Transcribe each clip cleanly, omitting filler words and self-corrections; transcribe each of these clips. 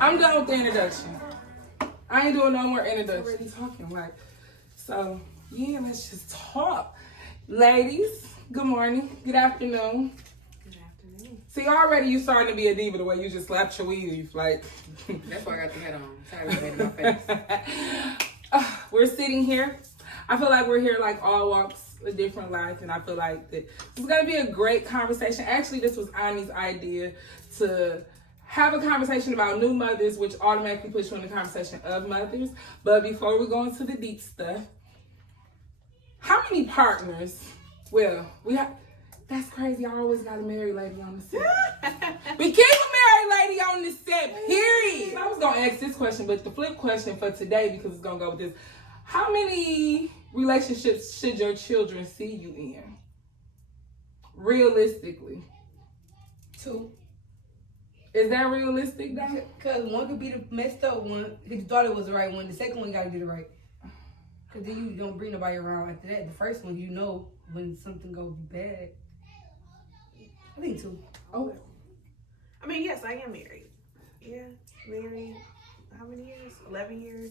I'm done with the introduction. I ain't doing no more introduction. Already talking like, so yeah, let's just talk. Ladies, good morning, good afternoon. Good afternoon. See, already you starting to be a diva the way you just slapped your weave, like. That's why I got the head on. Sorry, I made my face. We're sitting here. I feel like we're here like all walks of different life, and I feel like that this is gonna be a great conversation. Actually, this was Ani's idea to have a conversation about new mothers, which automatically puts you in the conversation of mothers. But before we go into the deep stuff, how many partners? Well, we have. That's crazy. I always got a married lady on the set. We keep a married lady on the set, period. I was going to ask this question, but the flip question for today, because it's going to go with this. How many relationships should your children see you in? Realistically. 2. Is that realistic, though? Because one could be the messed up one. His daughter was the right one. The second one got to get it right. Because then you don't bring nobody around after that. The first one, you know when something goes bad. I think 2. Oh. I mean, yes, I am married. Yeah, married. How many years? 11 years.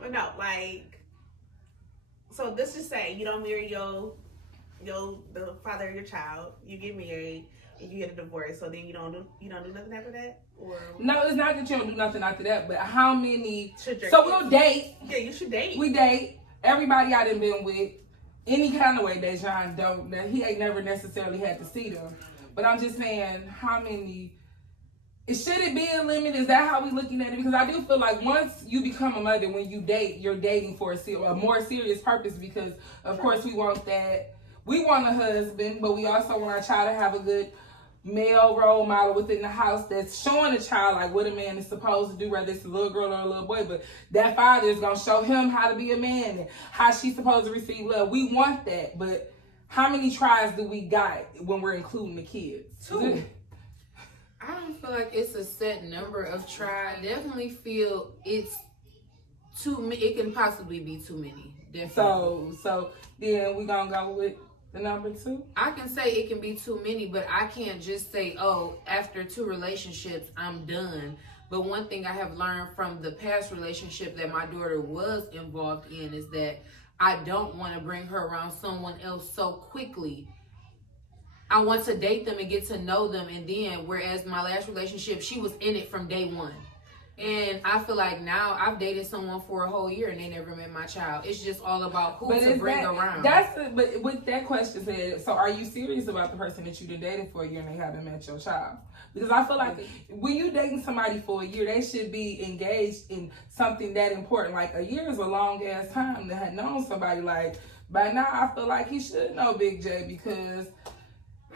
But no, like, so let's just say you don't marry the father of your child. You get married and you get a divorce. So then you don't do nothing after that, or No, it's not that you don't do nothing after that. But how many? Should your So kids- we'll date. Yeah, you should date. We date. Everybody I done been with, any kind of way Dejan don't. That he ain't never necessarily had to see them. But I'm just saying, how many? Should it be a limit? Is that how we looking at it? Because I do feel like once you become a mother, when you date, you're dating for a more serious purpose. Because of course we want that. We want a husband, but we also want our child to have a good male role model within the house that's showing a child like what a man is supposed to do, whether it's a little girl or a little boy. But that father is gonna show him how to be a man and how she's supposed to receive love. We want that, but how many tries do we got when we're including the kids? 2. I don't feel like it's a set number of try. I definitely feel it's too many. It can possibly be too many. Definitely. So then we gonna go with the number 2. I can say it can be too many, but I can't just say, oh, after 2 relationships, I'm done. But one thing I have learned from the past relationship that my daughter was involved in is that I don't want to bring her around someone else so quickly. I want to date them and get to know them. And then, whereas my last relationship, she was in it from day one. And I feel like now I've dated someone for a whole year and they never met my child. It's just all about who to bring around. But with that question said, so are you serious about the person that you've been dating for a year and they haven't met your child? Because I feel like when you dating somebody for a year, they should be engaged in something that important. Like a year is a long ass time to have known somebody. Like by now, I feel like he should know Big J because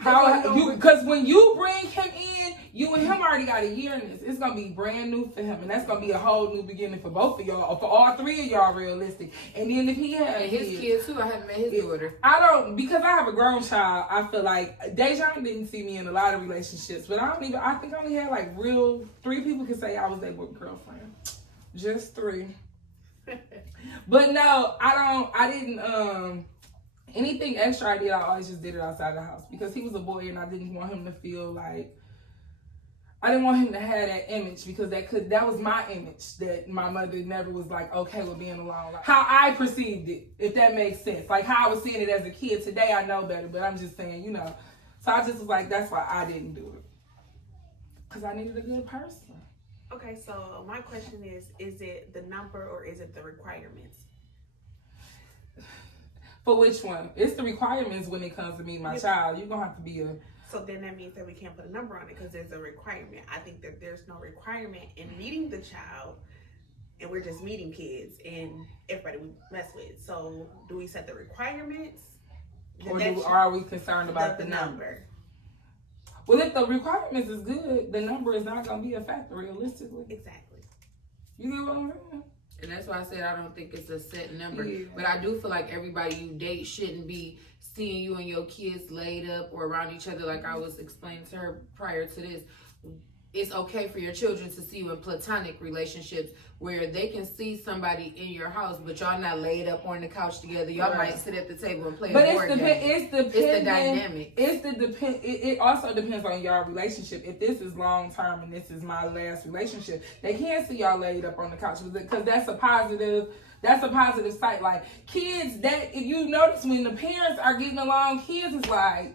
because when you bring him in, you and him already got a year in this. It's gonna be brand new for him, and that's gonna be a whole new beginning for both of y'all, or for all 3 of y'all, realistic. And then if he had his kids too, I haven't met his daughter. I don't, because I have a grown child. I feel like Dejan didn't see me in a lot of relationships, but I think I only had like real 3 people can say I was their girlfriend, just 3. But no, I didn't. Anything extra I did, I always just did it outside the house because he was a boy and I didn't want him to feel like, I didn't want him to have that image because that was my image that my mother never was like okay with being alone. Like, how I perceived it, if that makes sense. Like how I was seeing it as a kid. Today I know better, but I'm just saying, So I just was like, that's why I didn't do it. Because I needed a good person. Okay, so my question is it the number or is it the requirements? For which one? It's the requirements when it comes to meet my child. You're going to have to be So then that means that we can't put a number on it because there's a requirement. I think that there's no requirement in meeting the child and we're just meeting kids and everybody we mess with. So do we set the requirements? Or are we concerned about the number? Well, if the requirements is good, the number is not going to be a factor realistically. Exactly. You get what I'm saying? And that's why I said I don't think it's a set number. Yeah. But I do feel like everybody you date shouldn't be seeing you and your kids laid up or around each other like I was explaining to her prior to this. it's okay for your children to see you in platonic relationships where they can see somebody in your house, but y'all not laid up on the couch together. Y'all might sit at the table and play a board game. It's the dynamic. It also depends on y'all relationship. If this is long term and this is my last relationship, they can't see y'all laid up on the couch because that's a positive. That's a positive sight. Like kids, that if you notice when the parents are getting along, kids is like.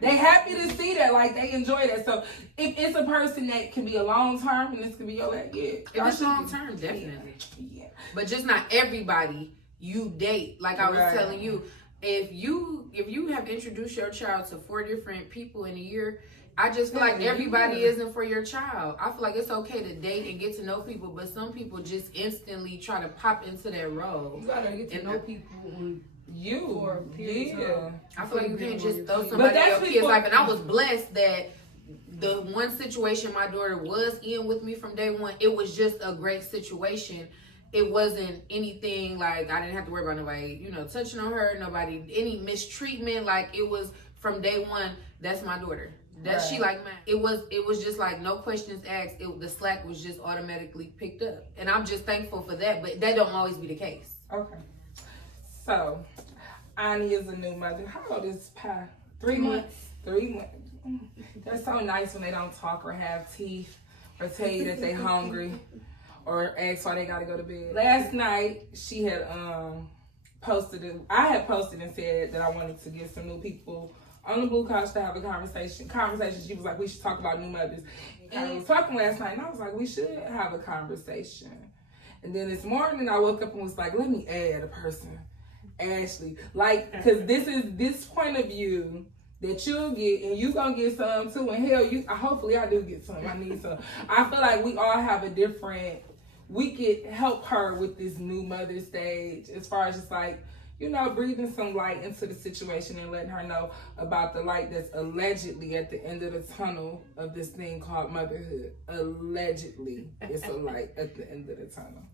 They happy to see that, like they enjoy that. So if it's a person that can be a long term and this could be your last, if it's long term, definitely. Yeah. But just not everybody you date. Like I was telling you, if you have introduced your child to 4 different people in a year, I just feel like everybody isn't for your child. I feel like it's okay to date and get to know people, but some people just instantly try to pop into that role. You gotta get to know people. I feel like you can't just throw somebody in your kid's life. And I was blessed that the one situation my daughter was in with me from day one, it was just a great situation. It wasn't anything like I didn't have to worry about nobody, touching on her, any mistreatment. Like it was from day one, that's my daughter. That's she like mine. It was just like no questions asked. The slack was just automatically picked up. And I'm just thankful for that, but that don't always be the case. Okay. So, Ani is a new mother. How old is Pi? 3 months. 3 months. That's so nice when they don't talk or have teeth or tell you that they hungry or ask why they gotta go to bed. Last night she had I had posted and said that I wanted to get some new people on the Blue Couch to have a conversation. She was like, we should talk about new mothers. And I was talking last night and I was like, we should have a conversation. And then this morning I woke up and was like, let me add a person. Ashley, like, because this is this point of view that you'll get, and you gonna get some too. And hell, hopefully I do get some. I need some. I feel like we all have a different. We could help her with this new mother stage, as far as just like breathing some light into the situation and letting her know about the light that's allegedly at the end of the tunnel of this thing called motherhood. Allegedly, it's a light at the end of the tunnel.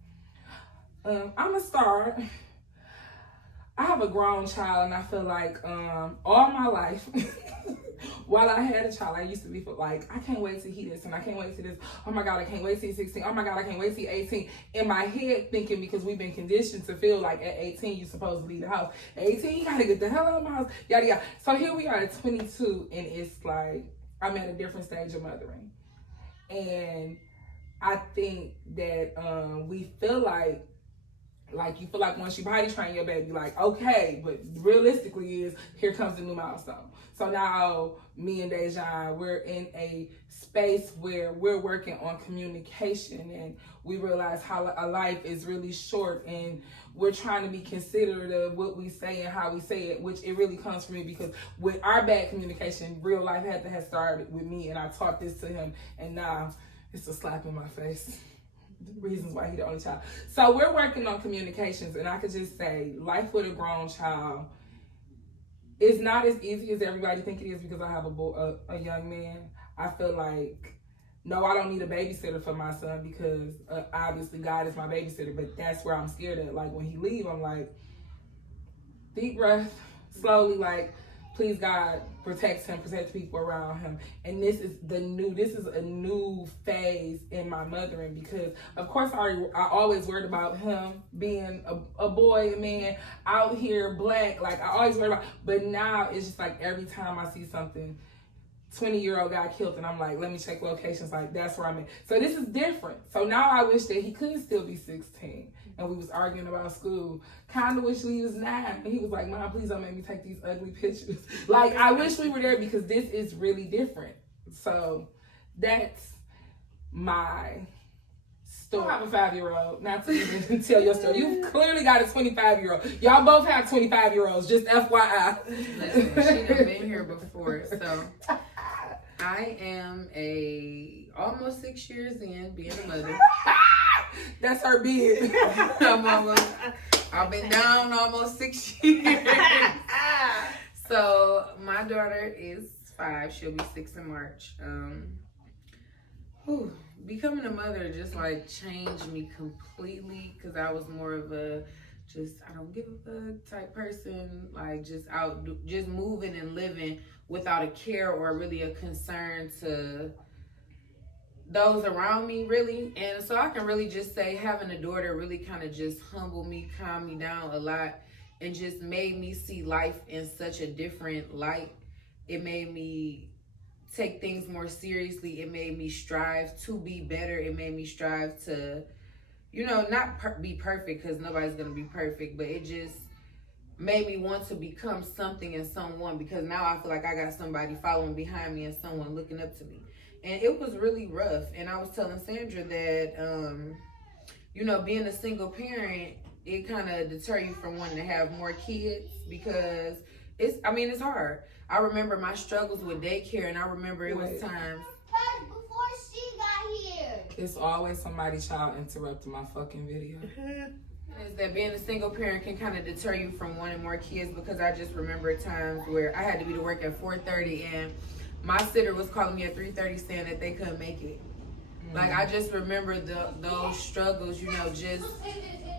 I'm gonna start. I have a grown child, and I feel like all my life, while I had a child, I used to be like, I can't wait to hear this, and I can't wait to this. Oh my God, I can't wait to 16. Oh my God, I can't wait to 18. In my head, thinking because we've been conditioned to feel like at 18 you're supposed to leave the house. At 18, you gotta get the hell out of my house. Yada yada. So here we are at 22, and it's like I'm at a different stage of mothering, and I think that we feel like you feel like once you potty train your baby, like, okay, but realistically here comes the new milestone. So now me and Dejan, we're in a space where we're working on communication, and we realize how a life is really short, and we're trying to be considerate of what we say and how we say it, which it really comes from me because with our bad communication, real life had to have started with me, and I taught this to him, and now it's a slap in my face. Reasons why he's the only child. So we're working on communications, and I could just say life with a grown child is not as easy as everybody think it is because I have a young man. I feel like, no, I don't need a babysitter for my son because obviously God is my babysitter, but that's where I'm scared of. Like when he leave, I'm like, deep breath, slowly, like, please God, protect him, protect the people around him. And this is a new phase in my mothering because of course I always worried about him being a boy, a man, out here, black, like I always worried about, but now it's just like every time I see something, 20-year-old got killed and I'm like, let me check locations, like that's where I'm at. So this is different. So now I wish that he could still be 16 and we was arguing about school. Kind of wish he was 9 and he was like, Mom, please don't make me take these ugly pictures. Like I wish we were there because this is really different. So that's my story. I have a 5-year-old, not to even tell your story. You clearly got a 25-year-old. Y'all both have 25-year-olds, just FYI. Listen, she done been here before, so I am almost 6 years in being a mother. That's her bid. I've been down almost 6 years. So my daughter is 5. She'll be 6 in March. Becoming a mother just like changed me completely because I was more of a I don't give a fuck type person, like just out, just moving and living without a care or really a concern to those around me, really. And so I can really just say having a daughter really kind of just humbled me, calmed me down a lot, and just made me see life in such a different light. It made me take things more seriously. It made me strive to be better. It made me strive to, not be perfect, because nobody's going to be perfect, but it just made me want to become something and someone, because now I feel like I got somebody following behind me and someone looking up to me. And it was really rough. And I was telling Sandra that, being a single parent, it kind of deter you from wanting to have more kids, because it's hard. I remember my struggles with daycare, and I remember it was times. Before she got here. It's always somebody's child interrupting my fucking video. Is that being a single parent can kind of deter you from wanting more kids, because I just remember times where I had to be to work at 4:30 and my sitter was calling me at 3:30 saying that they couldn't make it. Like, I just remember those struggles, just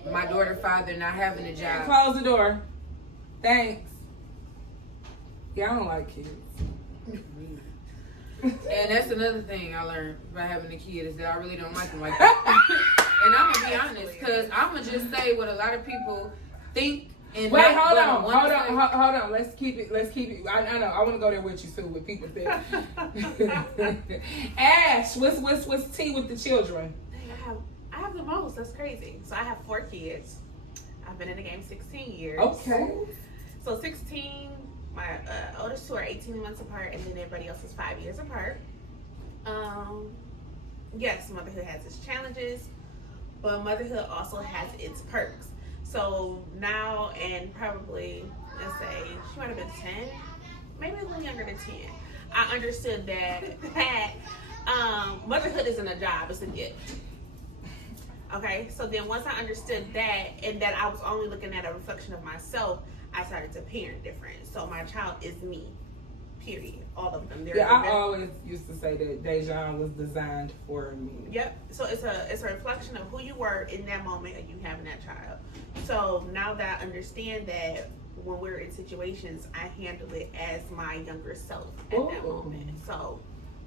my daughter father not having a job. Close the door. Thanks. Yeah, I don't like kids. And that's another thing I learned about having a kid, is that I really don't like them like that. And I'm going to be honest, because I'm going to just say what a lot of people think. And Wait, hold on. Let's keep it. I know. I want to go there with you too. With people there. Ash, what's tea with the children? I have the most. That's crazy. So I have 4 kids. I've been in the game 16 years. Okay. So 16. My oldest 2 are 18 months apart, and then everybody else is 5 years apart. Yes, motherhood has its challenges, but motherhood also has its perks. So now, and probably, let's say, she might have been 10, maybe a little younger than 10. I understood that motherhood isn't a job, it's a gift. Okay, so then once I understood that, and that I was only looking at a reflection of myself, I started to parent different. So my child is me, period. All of them. I always used to say that Dejan was designed for me. Yep. So it's a reflection of who you were in that moment of you having that child. So now that I understand that, when we're in situations, I handle it as my younger self at that moment. So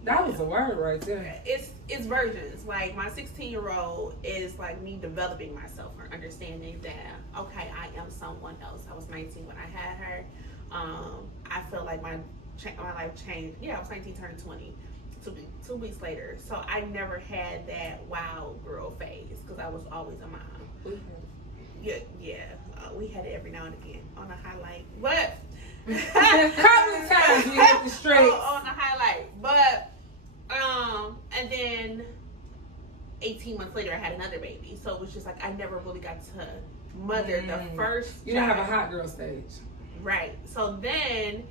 that was a word right there. It's versions. Like, my 16-year-old is like me developing myself or understanding that, okay, I am someone else. I was 19 when I had her. I feel like my life changed. Yeah, I was 19, turned 20. 2 weeks later. So I never had that wow girl phase, because I was always a mom. Yeah. We had it every now and again on a highlight. But couple of times we hit the straight on a highlight. But and then 18 months later I had another baby. So it was just like I never really got to mother the first You didn't have a hot girl stage. Right. So then,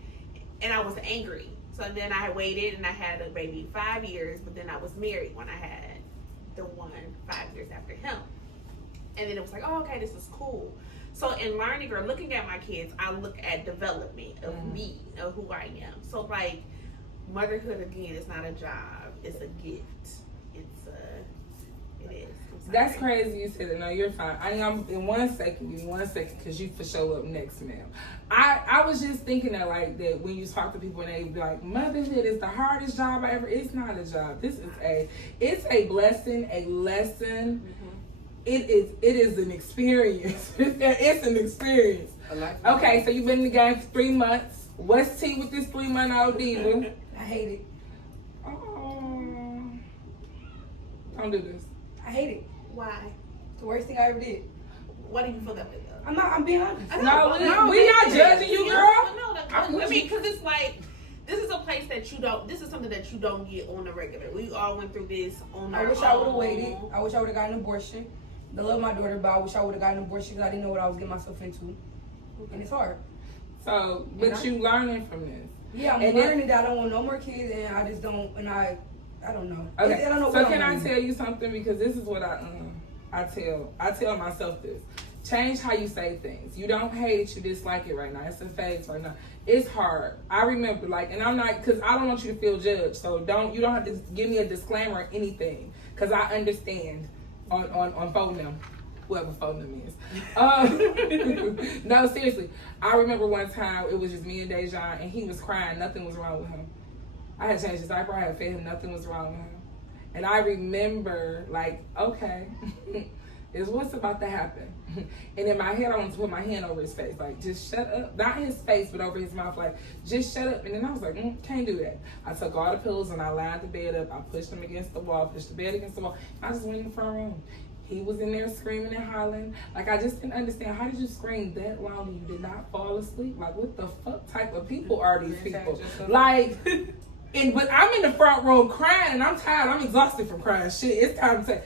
and I was angry. So then I waited and I had a baby 5 years, but then I was married when I had the one 5 years after him. And then it was like, oh, okay, this is cool. So in learning or looking at my kids, I look at development of me, of who I am. So like, motherhood again is not a job; it's a gift. It is. That's crazy you said it. No, you're fine. I am in 1 second. Give me 1 second, because you for show up next, ma'am. I was just thinking that, like, that when you talk to people and they be like, motherhood is the hardest job I ever. It's not a job. It's a blessing, a lesson. It is an experience. It's an experience. Okay, so you've been in the game for 3 months. What's tea with this 3-month-old diva? I hate it. Oh, don't do this. I hate it. Why? It's the worst thing I ever did. What do you feel that way though? I'm being honest. No, we not judging you, girl. I mean, because it's like, this is a place that you don't, this is something that you don't get on the regular. We all went through this on our own. I wish I would have waited. I wish I would have gotten an abortion. I love my daughter, but I wish I would have gotten an abortion because I didn't know what I was getting myself into. And it's hard. So, but you learning from this. Yeah, I'm learning that I don't want no more kids, and I just don't, and I don't know. Okay, I don't know so what can I'm I tell you something? Because this is what I tell myself this. Change how you say things. You don't hate it, you dislike it right now. It's a phase right now. It's hard. I remember, like, and I'm not, because I don't want you to feel judged. So you don't have to give me a disclaimer or anything, because I understand on phone them, whoever phone them is. No, seriously. I remember one time it was just me and Dejan, and he was crying. Nothing was wrong with him. I had changed his diaper. I had fed him. Nothing was wrong with him. And I remember, like, okay, is what's about to happen. And in my head, I wanted to put my hand over his face, like, just shut up. Not his face, but over his mouth, like, just shut up. And then I was like, can't do that. I took all the pillows and I lined the bed up. I pushed him against the wall, pushed the bed against the wall. I just went in the front room. He was in there screaming and hollering. Like, I just didn't understand. How did you scream that long and you did not fall asleep? Like, what the fuck type of people are these people? Like, but I'm in the front room crying, and I'm tired. I'm exhausted from crying. Shit, it's time to say.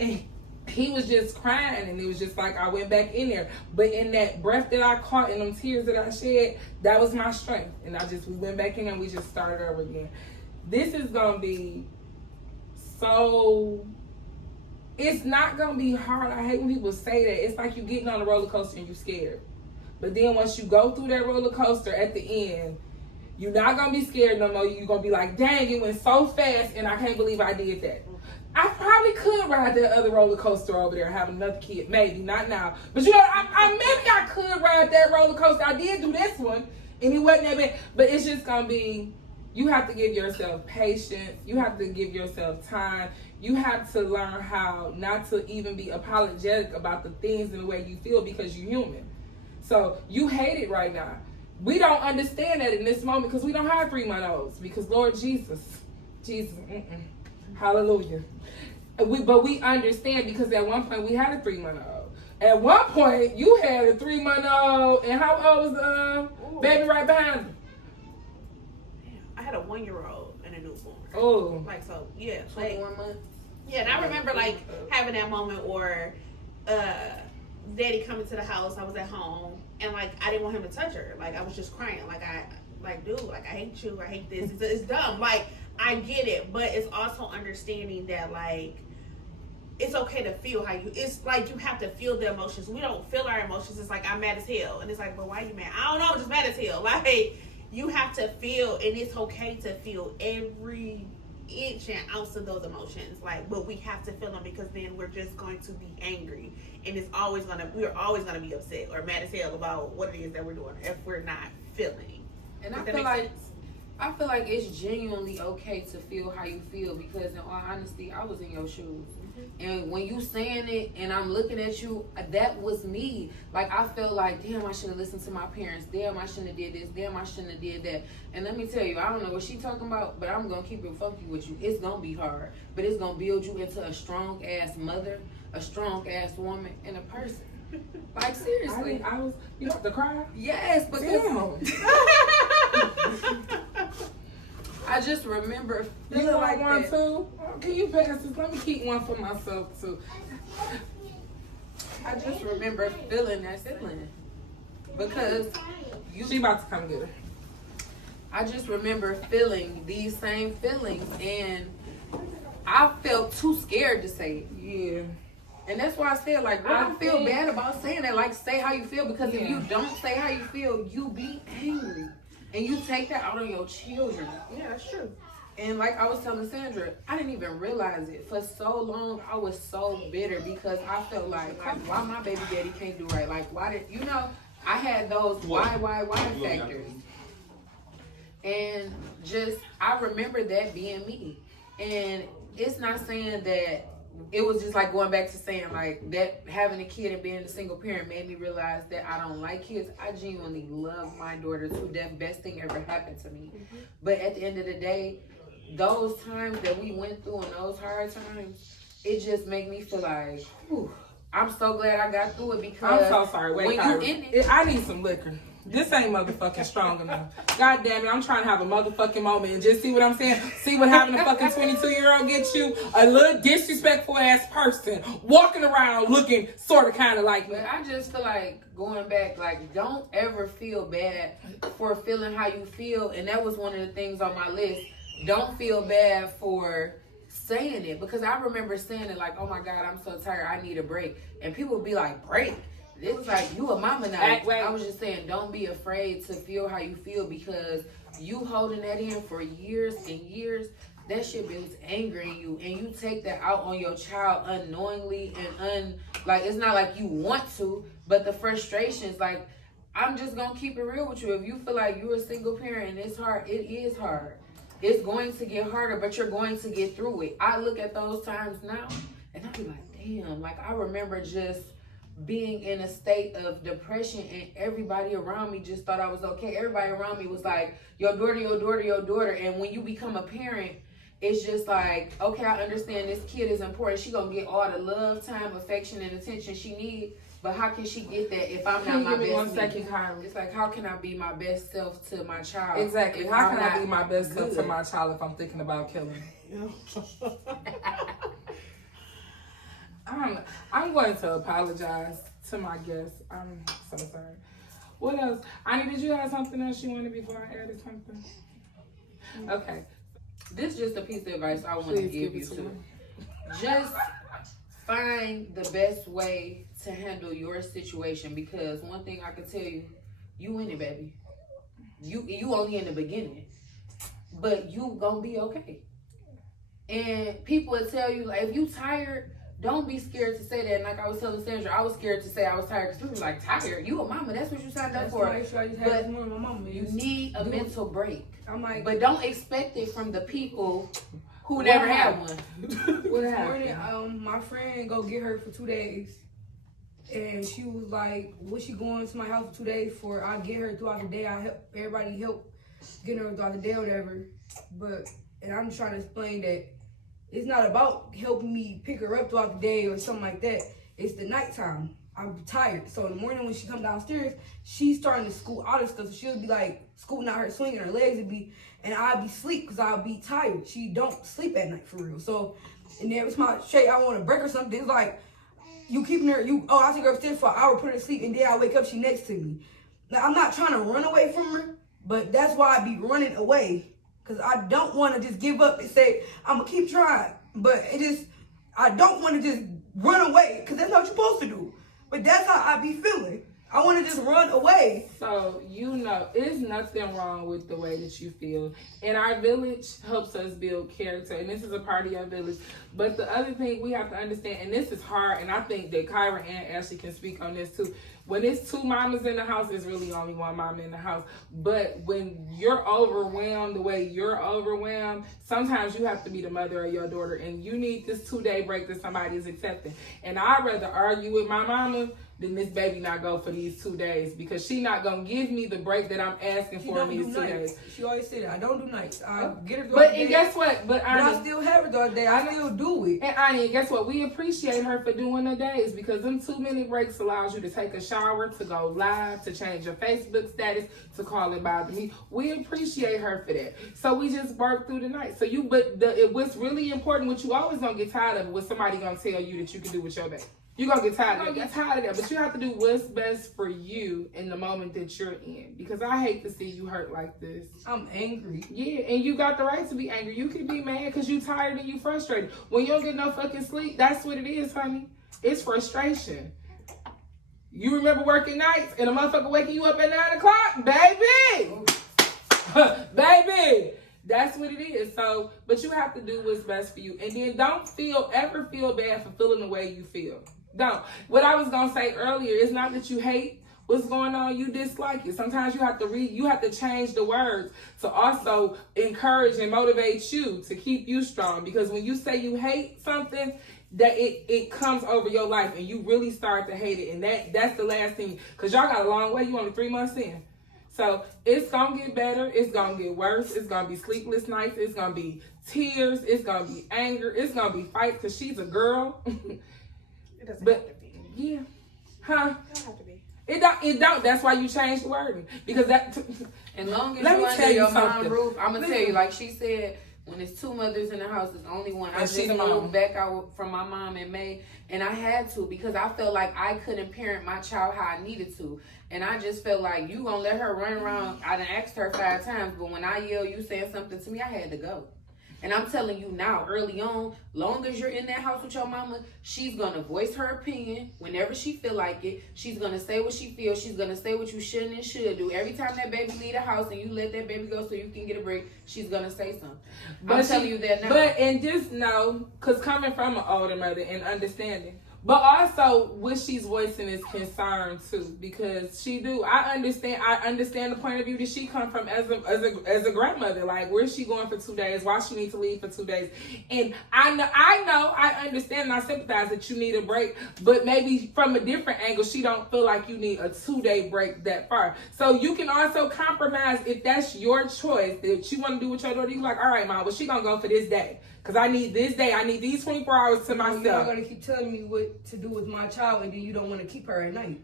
And he was just crying, and it was just like I went back in there. But in that breath that I caught and them tears that I shed, that was my strength. And we went back in and we just started over again. This is going to be so... It's not going to be hard. I hate when people say that. It's like you getting on a roller coaster and you're scared. But then once you go through that roller coaster at the end, you're not going to be scared no more. You're going to be like, dang, it went so fast and I can't believe I did that. I probably could ride that other roller coaster over there and have another kid. Maybe, not now. But maybe I could ride that roller coaster. I did do this one and it wasn't that bad. But it's just going to be, you have to give yourself patience. You have to give yourself time. You have to learn how not to even be apologetic about the things and the way you feel because you're human. So you hate it right now. We don't understand that in this moment because we don't have 3-month-olds. Because Lord Jesus, hallelujah. But we understand because at one point we had a 3-month-old. At one point you had a 3-month-old, and how old was the baby right behind him? I had a 1-year-old and a newborn. Oh, Like, so, yeah. 21 months. Yeah, and I remember, like, having that moment where Daddy coming to the house, I was at home, and, like, I didn't want him to touch her. Like, I was just crying. Dude, like, I hate you. I hate this. It's dumb. Like, I get it, but it's also understanding that, like, it's okay to feel how you, it's like you have to feel the emotions. We don't feel our emotions. It's like, I'm mad as hell. And it's like, but why are you mad? I don't know, I'm just mad as hell. Like, you have to feel, and it's okay to feel every inch and ounce of those emotions. Like, but we have to feel them because then we're just going to be angry. And we're always gonna be upset or mad as hell about what it is that we're doing if we're not feeling. And I feel like it's genuinely okay to feel how you feel because in all honesty, I was in your shoes. And when you saying it and I'm looking at you, that was me. Like, I felt like, damn, I should have listened to my parents. Damn, I shouldn't have did this. Damn, I shouldn't have did that. And let me tell you, I don't know what she talking about, but I'm going to keep it funky with you. It's going to be hard, but it's going to build you into a strong-ass mother, a strong-ass woman, and a person. Like, seriously. I was, you know, the cry? Yes, because Damn. I just remember feeling You like want one that. too? Can you pass this? Let me keep one for myself too. I just remember feeling that feeling because She about to come get her. I just remember feeling these same feelings, and I felt too scared to say it. Yeah. And that's why I said, like, I don't feel bad about saying that. Like, say how you feel, because if you don't say how you feel, you be angry. And you take that out on your children. Yeah, that's true. And like I was telling Sandra, I didn't even realize it. For so long, I was so bitter because I felt like why my baby daddy can't do right? Like, why did, you know, I had those why factors. And just, I remember that being me. And it's not saying that, it was just like going back to saying like that having a kid and being a single parent made me realize that I don't like kids. I genuinely love my daughter to death. Best thing ever happened to me. Mm-hmm. But at the end of the day, those times that we went through and those hard times, it just made me feel like, whew, I'm so glad I got through it because I'm so sorry. Wait, when you in it, I need some liquor. This ain't motherfucking strong enough. God damn it, I'm trying to have a motherfucking moment and just see what I'm saying. See what having a fucking 22-year-old get you, a little disrespectful ass person walking around looking sort of kind of like me. But I just feel like going back, like, don't ever feel bad for feeling how you feel. And that was one of the things on my list. Don't feel bad for saying it, because I remember saying it like, oh my God, I'm so tired, I need a break. And people would be like, break? It was like, you a mama now. I was just saying, don't be afraid to feel how you feel, because you holding that in for years and years, that shit builds anger in you, and you take that out on your child unknowingly and like, it's not like you want to, but the frustrations, like, I'm just gonna keep it real with you. If you feel like you're a single parent and it's hard, it is hard. It's going to get harder, but you're going to get through it. I look at those times now and I be like, damn, like I remember just being in a state of depression and everybody around me just thought I was okay. Everybody around me was like, your daughter, your daughter, your daughter. And when you become a parent, it's just like, okay, I understand this kid is important. She gonna get all the love, time, affection, and attention she needs. But how can she get that if I'm not my best One me? second, Kyrie. It's like, how can I be my best self to my child? Exactly. if How I'm can I not be my best self to good? my child if I'm thinking about killing? I'm going to apologize to my guests. I'm so sorry. What else? Ani, did you have something else you wanted before I added something? Okay. This is just a piece of advice I want to Please give give you it to too. me. Just find the best way to handle your situation, because one thing I can tell you, you in it, baby. You only in the beginning, but you gonna be okay. And people will tell you, like, if you tired, don't be scared to say that. And like I was telling Sandra, I was scared to say I was tired because people were like, tired? You a mama? That's what you signed up for. That's why I just had But this morning. My mama You is. need a mental break. I'm like, But don't expect it from the people who What never had happened? one. What this happened? morning, my friend go get her for 2 days. And she was like, "What she going to my house for 2 days for? I get her throughout the day. I help everybody help getting her throughout the day or whatever." And I'm just trying to explain that it's not about helping me pick her up throughout the day or something like that. It's the nighttime. I'm tired. So in the morning when she come downstairs, she's starting to scoot out of stuff. So she'll be like scooting out her swinging her legs and I'll be sleep because I'll be tired. She don't sleep at night for real. So and then it's my shade. I want to break her something. It's like, you keeping her, I take her upstairs for an hour, put her to sleep, and then I wake up, she next to me. Now, I'm not trying to run away from her, but that's why I be running away. Because I don't want to just give up and say, I'm going to keep trying. But I don't want to just run away, because that's what you're supposed to do. But that's how I be feeling. I want to just run away. So, there's nothing wrong with the way that you feel. And our village helps us build character. And this is a part of your village. But the other thing we have to understand, and this is hard, and I think that Kyra and Ashley can speak on this too. When it's two mamas in the house, it's really only one mama in the house. But when you're overwhelmed the way you're overwhelmed, sometimes you have to be the mother of your daughter. And you need this 2-day break that somebody is accepting. And I'd rather argue with my mama than this baby not go for these 2 days, because she not gonna give me the break that I'm asking for in these 2 days. She always said I don't do nights. I get her throughout But the and day, guess what? But I still have her throughout the day. I still do it. And Ani, guess what? We appreciate her for doing the days, because them 2-minute breaks allows you to take a shower, to go live, to change your Facebook status, to call and bother me. We appreciate her for that. So we just work through the night. So what's really important, what you always gonna get tired of, was somebody gonna tell you that you can do with your baby. You're gonna get tired of that. But you have to do what's best for you in the moment that you're in. Because I hate to see you hurt like this. I'm angry. Yeah, and you got the right to be angry. You can be mad because you tired and you frustrated. When you don't get no fucking sleep, that's what it is, honey. It's frustration. You remember working nights and a motherfucker waking you up at 9 o'clock? Baby! Baby! That's what it is. So, but you have to do what's best for you. And then don't ever feel bad for feeling the way you feel. Don't. What I was going to say earlier is not that you hate what's going on, you dislike it. Sometimes you have to change the words to also encourage and motivate you to keep you strong. Because when you say you hate something, that it comes over your life and you really start to hate it. And that's the last thing. Because y'all got a long way. You only 3 months in. So it's going to get better. It's going to get worse. It's going to be sleepless nights. It's going to be tears. It's going to be anger. It's going to be fights because she's a girl. It doesn't But, have to be. yeah. Huh? It don't have to be. It don't. That's why you changed the wording. Because that... As long as Let me you tell under you your something. mom's roof, I'm going to tell you, like she said, when it's 2 mothers in the house, it's only one. I And just she the mom. moved back out from my mom in May, and I had to because I felt like I couldn't parent my child how I needed to. And I just felt like, you going to let her run around. I done asked her 5 times, but when I yell, you saying something to me, I had to go. And I'm telling you now, early on, long as you're in that house with your mama, she's going to voice her opinion whenever she feel like it. She's going to say what she feels. She's going to say what you shouldn't and should do. Every time that baby leave the house and you let that baby go so you can get a break, she's going to say something. I'm telling you that now. But, and just know, because coming from an older mother and understanding, But also, what she's voicing is concern too, because she do. I understand the point of view that she come from as a grandmother. Like, where's she going for 2 days? Why she need to leave for 2 days? And I understand and I sympathize that you need a break, but maybe from a different angle, she don't feel like you need a 2-day break that far. So you can also compromise if that's your choice that you want to do with your daughter. You like, all right, mom, well, she gonna go for this day. Because I need this day. I need these 24 hours to myself. You're not going to keep telling me what to do with my child, and then you don't want to keep her at night.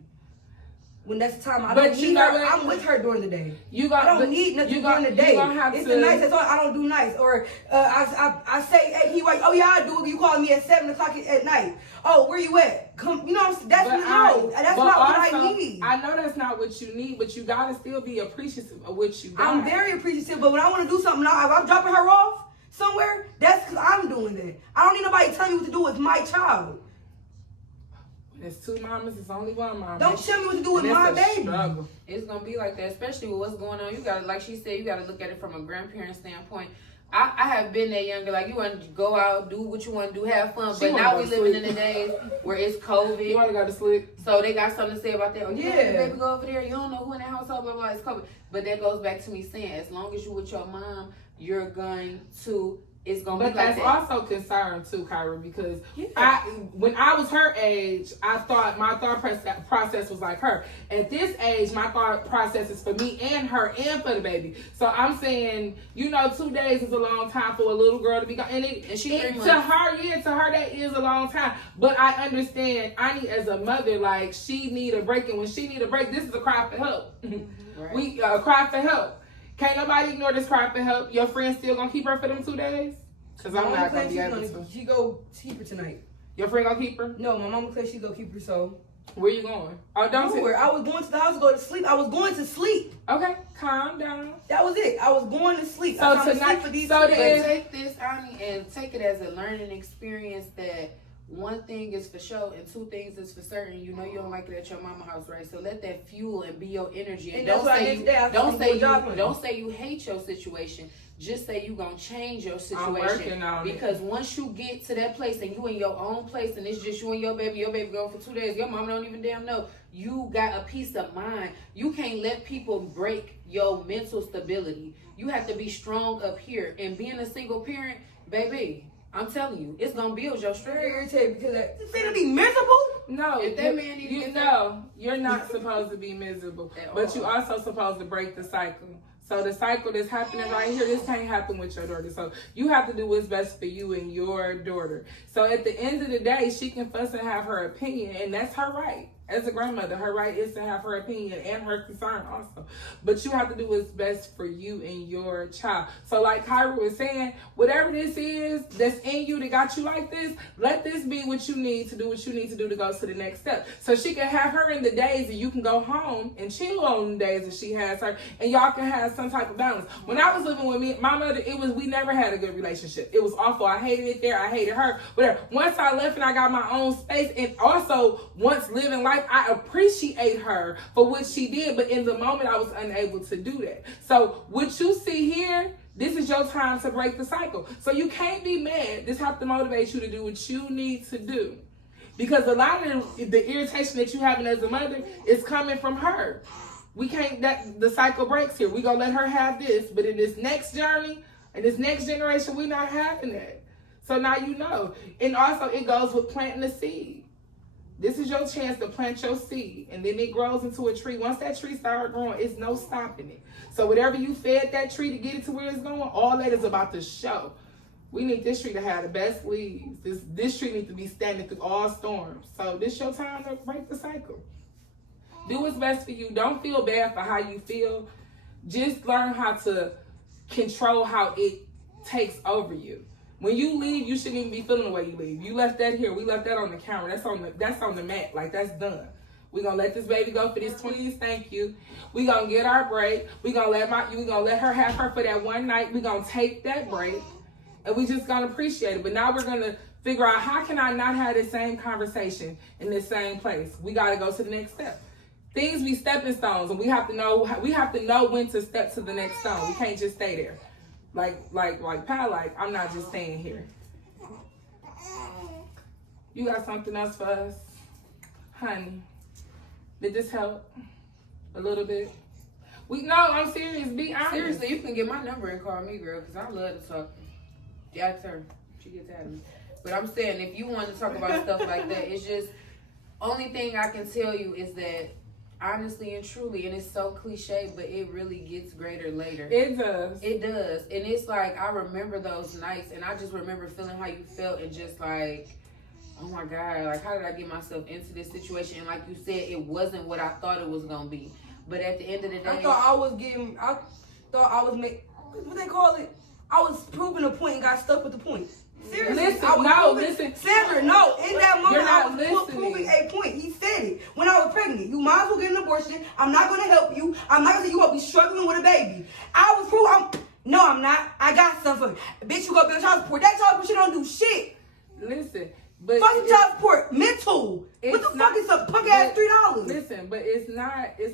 When that's the time I don't need her, I'm with her during the day. I don't need nothing during the day. It's the nights that's all. I don't do nights. Or I say, hey, he like, oh yeah, I do. You call me at 7 o'clock at night. Oh, where you at? Come, you know, that's not what I need. I know that's not what you need, but you gotta still be appreciative of what you got. I'm very appreciative, but when I want to do something, if I'm dropping her off somewhere, that's because I'm doing that. I don't need nobody telling me what to do with my child. There's 2 mamas, it's only 1 mama. Don't tell me what to do with my baby. Struggle. It's gonna be like that, especially with what's going on. You gotta, like she said, you gotta look at it from a grandparent standpoint. I have been that younger, like you want to go out, do what you want to do, have fun. But now we living in the days where it's COVID. You want to go to sleep? So they got something to say about that. Oh, yeah, baby, go over there. You don't know who in the household, blah, blah, blah. It's COVID. But that goes back to me saying, as long as you with your mom, you're going to, it's going to be like that. But that's also concern too, Kyra, because when I was her age, I thought my thought process was like her. At this age, my thought process is for me and her and for the baby. So I'm saying, 2 days is a long time for a little girl to be gone. And she 3 months. To her that is a long time. But I understand, I need, as a mother, like, she need a break. And when she need a break, this is a cry for help. Right. We cry for help. Can't nobody ignore this cry for help. Your friend still gonna keep her for them 2 days? Because I'm not gonna be able to. She go keep her tonight. Your friend gonna keep her? No, my mama said she go keep her, so. Where you going? Oh, don't nowhere. I was going to the house to go to sleep. I was going to sleep. Okay, calm down. That was it. I was going to sleep. So tonight, But take this, Ani, and take it as a learning experience that one thing is for sure and 2 things is for certain. You know you don't like it at your mama's house, right? So let that fuel and be your energy. And don't say you hate your situation. Just say you gonna change your situation. Because once you get to that place and you in your own place and it's just you and your baby going for 2 days, your mama don't even damn know. You got a peace of mind. You can't let people break your mental stability. You have to be strong up here. And being a single parent, baby, I'm telling you, it's gonna build your strength. Very irritated because it's gonna be miserable. No, if that man you're not supposed to be miserable, but you also supposed to break the cycle. So the cycle that's happening right here, this can't happen with your daughter. So you have to do what's best for you and your daughter. So at the end of the day, she can fuss and have her opinion, and that's her right. As a grandmother, her right is to have her opinion and her concern also. But you have to do what's best for you and your child. So like Kyra was saying, whatever this is that's in you that got you like this, let this be what you need to do what you need to do to go to the next step. So she can have her in the days and you can go home and chill on the days that she has her, and y'all can have some type of balance. When I was living with my mother, we never had a good relationship. It was awful. I hated it there. I hated her. Whatever. Once I left and I got my own space, and also once living life, I appreciate her for what she did, but in the moment I was unable to do that. So what you see here, this is your time to break the cycle. So you can't be mad. This have to motivate you to do what you need to do. Because a lot of the irritation that you having as a mother is coming from her. We can't, the cycle breaks here. We gonna let her have this, but in this next journey, in this next generation, we're not having that. So now you know. And also it goes with planting the seed. This is your chance to plant your seed, and then it grows into a tree. Once that tree starts growing, it's no stopping it. So whatever you fed that tree to get it to where it's going, all that is about to show. We need this tree to have the best leaves. This tree needs to be standing through all storms. So this your time to break the cycle. Do what's best for you. Don't feel bad for how you feel. Just learn how to control how it takes over you. When you leave, you shouldn't even be feeling the way you leave. You left that here. We left that on the counter. That's on the mat. Like, that's done. We're going to let this baby go for this 20 years. Thank you. We're going to get our break. We're going to let her have her for that one night. We're going to take that break. And we just going to appreciate it. But now we're going to figure out, how can I not have the same conversation in the same place? We got to go to the next step. Things be stepping stones, and we have to know when to step to the next stone. We can't just stay there. Like, I'm not just staying here. You got something else for us? Honey, did this help? A little bit? No, I'm serious. Be honest. Seriously, you can get my number and call me, girl, because I love to talk. Yeah, ask her. She gets at me. But I'm saying, if you want to talk about stuff like that, it's just, only thing I can tell you is that, honestly and truly, and it's so cliche, but it really gets greater later. It does. It does. And it's like, I remember those nights, and I just remember feeling how you felt, and just like, oh my God, like, how did I get myself into this situation? And like you said, it wasn't what I thought it was going to be. But at the end of the day, I thought I was what they call it? I was proving a point and got stuck with the point. Seriously. Listen. Sandra, no. In that moment, You're not I was proving a point. He said it. When I was pregnant, you might as well get an abortion. I'm not going to help you. I'm not going to say you won't be struggling with a baby. I was proving, no, I'm not. I got something. Bitch, you go build child support. That child support shit don't do shit. Listen. But fucking child support, mental. What the fuck is a punk ass $3? Listen, but it's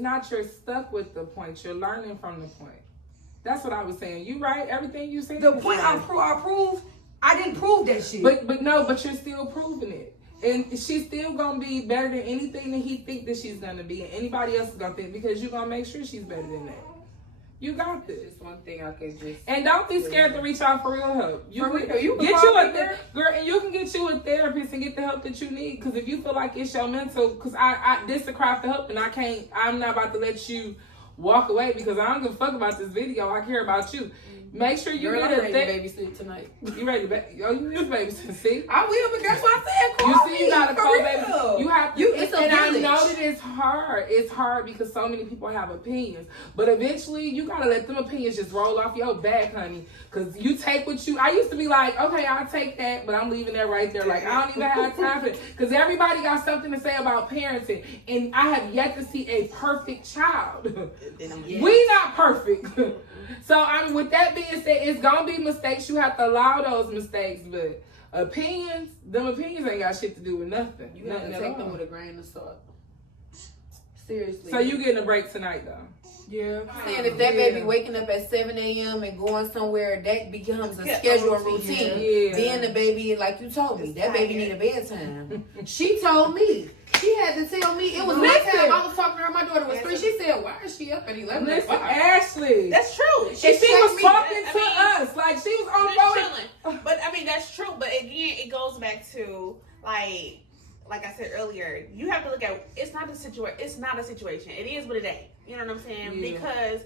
not you're stuck with the point. You're learning from the point. That's what I was saying. You right, everything you said. The point I proved, I didn't prove that shit. But you're still proving it. And she's still gonna be better than anything that he think that she's gonna be, and anybody else is gonna think, because you're gonna make sure she's better than that. You got this. It's one thing I can just. And don't be scared to reach out for real help. You can get you girl, and you can get you a therapist and get the help that you need. Because if you feel like it's your mental, because this is a cry for help, and I'm not about to let you walk away because I don't give a fuck about this video. I care about you. Make sure you get a baby sleep tonight. You ready to you is babysit. See? I will, but that's what I said. Call you got a cold baby. You have to. It's a and village. I know that it's hard. It's hard because so many people have opinions. But eventually, you gotta let them opinions just roll off your back, honey. Because you take what you. I used to be like, okay, I'll take that, but I'm leaving that right there. Like, I don't even have time for it. Because everybody got something to say about parenting, and I have yet to see a perfect child. Yes. We not perfect. So with that being said, it's gonna be mistakes. You have to allow those mistakes, but them opinions ain't got shit to do with nothing. You have to take them with a grain of salt. Seriously. So you getting a break tonight though? Yeah. I'm saying if that baby waking up at 7 a.m. and going somewhere, that becomes a schedule and routine. Yeah. Then the baby, like you told me, that baby need a bedtime. She told me. She had to tell me. It was one time I was talking to her. My daughter was 3. She said, "Why is she up at 11?" Listen, Ashley. That's true. She was talking to us like she was on chilling. But I mean, that's true. But again, it goes back to like I said earlier. You have to look at it's not a situation. It's not a situation. It is what it ain't. You know what I'm saying? Yeah. Because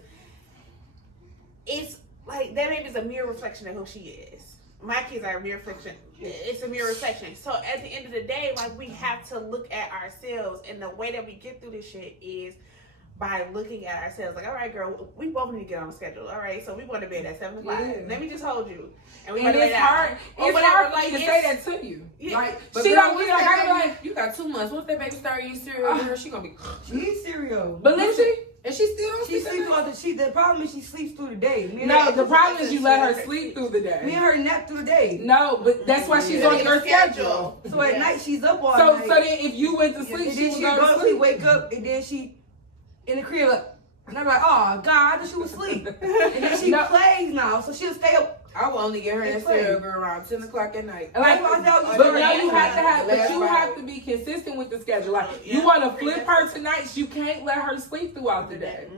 it's like that baby is a mirror reflection of who she is. My kids are a mirror reflection. It's a mirror reflection. So at the end of the day, like we have to look at ourselves, and the way that we get through this shit is by looking at ourselves. Like, all right, girl, we both need to get on the schedule. All right, so we going to bed at 7 o'clock. Yeah. Let me just hold you, and we And it's hard. It's hard for me to say that to you. Yeah. Like, But she girl, don't once get like, that I baby- like, you got 2 months. Once that baby start eating cereal, with her, she gonna be. She eats cereal. but listen. And she still don't She sleep sleeps throughout the problem is she sleeps through the day. No, the problem is you let her sleep through the day. Me and her nap through the day. No, but that's why she's on your schedule. So at night she's up all So night. then if you went to sleep, and she then would she go go to to sleep. sleep, wake up, and then she in the crib like, and I'm like, oh God, I thought she was asleep. And then she plays now, so she'll stay up. I will only get her that cereal girl around 10 o'clock at night. Like, But now you have to be consistent with the schedule. Like, you want to flip her tonight, you can't let her sleep throughout the day.